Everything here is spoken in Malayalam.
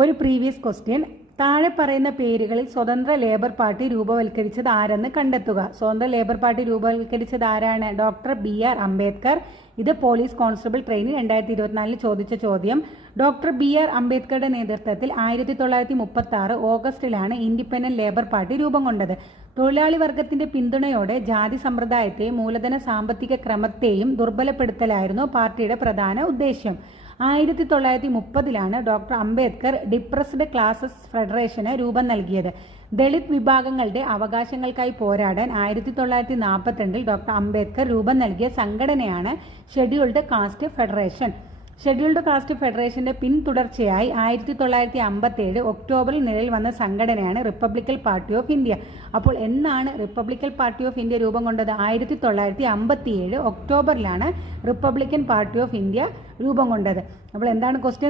ഒരു പ്രീവിയസ് ക്വസ്റ്റ്യൻ. താഴെ പറയുന്ന പേരുകളിൽ സ്വതന്ത്ര ലേബർ പാർട്ടി രൂപവൽക്കരിച്ചത് ആരെന്ന് കണ്ടെത്തുക. സ്വതന്ത്ര ലേബർ പാർട്ടി രൂപവൽക്കരിച്ചത് ആരാണ്? Doctor BR Ambedkar. ഇത് പോലീസ് കോൺസ്റ്റബിൾ ട്രെയിനിൽ 2024 ചോദിച്ച ചോദ്യം. ഡോക്ടർ BR അംബേദ്കറുടെ നേതൃത്വത്തിൽ 1936 ഓഗസ്റ്റിലാണ് ഇൻഡിപെൻഡന്റ് ലേബർ പാർട്ടി രൂപം കൊണ്ടത്. തൊഴിലാളി വർഗത്തിന്റെ പിന്തുണയോടെ ജാതി സമ്പ്രദായത്തെയും മൂലധന സാമ്പത്തിക ക്രമത്തെയും ദുർബലപ്പെടുത്തലായിരുന്നു പാർട്ടിയുടെ പ്രധാന ഉദ്ദേശ്യം. 1930 ഡോക്ടർ അംബേദ്കർ ഡിപ്രസ്ഡ് ക്ലാസസ് ഫെഡറേഷന് രൂപം നൽകിയത്. ദളിത് വിഭാഗങ്ങളുടെ അവകാശങ്ങൾക്കായി പോരാടാൻ 1942 ഡോക്ടർ അംബേദ്കർ രൂപം നൽകിയ സംഘടനയാണ് scheduled caste federation. Scheduled caste ഫെഡറേഷന്റെ പിന്തുടർച്ചയായി 1957 ഒക്ടോബറിൽ നിലവിൽ വന്ന സംഘടനയാണ് റിപ്പബ്ലിക്കൻ പാർട്ടി ഓഫ് ഇന്ത്യ. അപ്പോൾ എന്നാണ് റിപ്പബ്ലിക്കൻ പാർട്ടി ഓഫ് ഇന്ത്യ രൂപം കൊണ്ടത്? 1957 ഒക്ടോബറിലാണ് റിപ്പബ്ലിക്കൻ പാർട്ടി ഓഫ് ഇന്ത്യ രൂപം കൊണ്ടത്. അപ്പോൾ എന്താണ് ക്വസ്റ്റ്യൻ?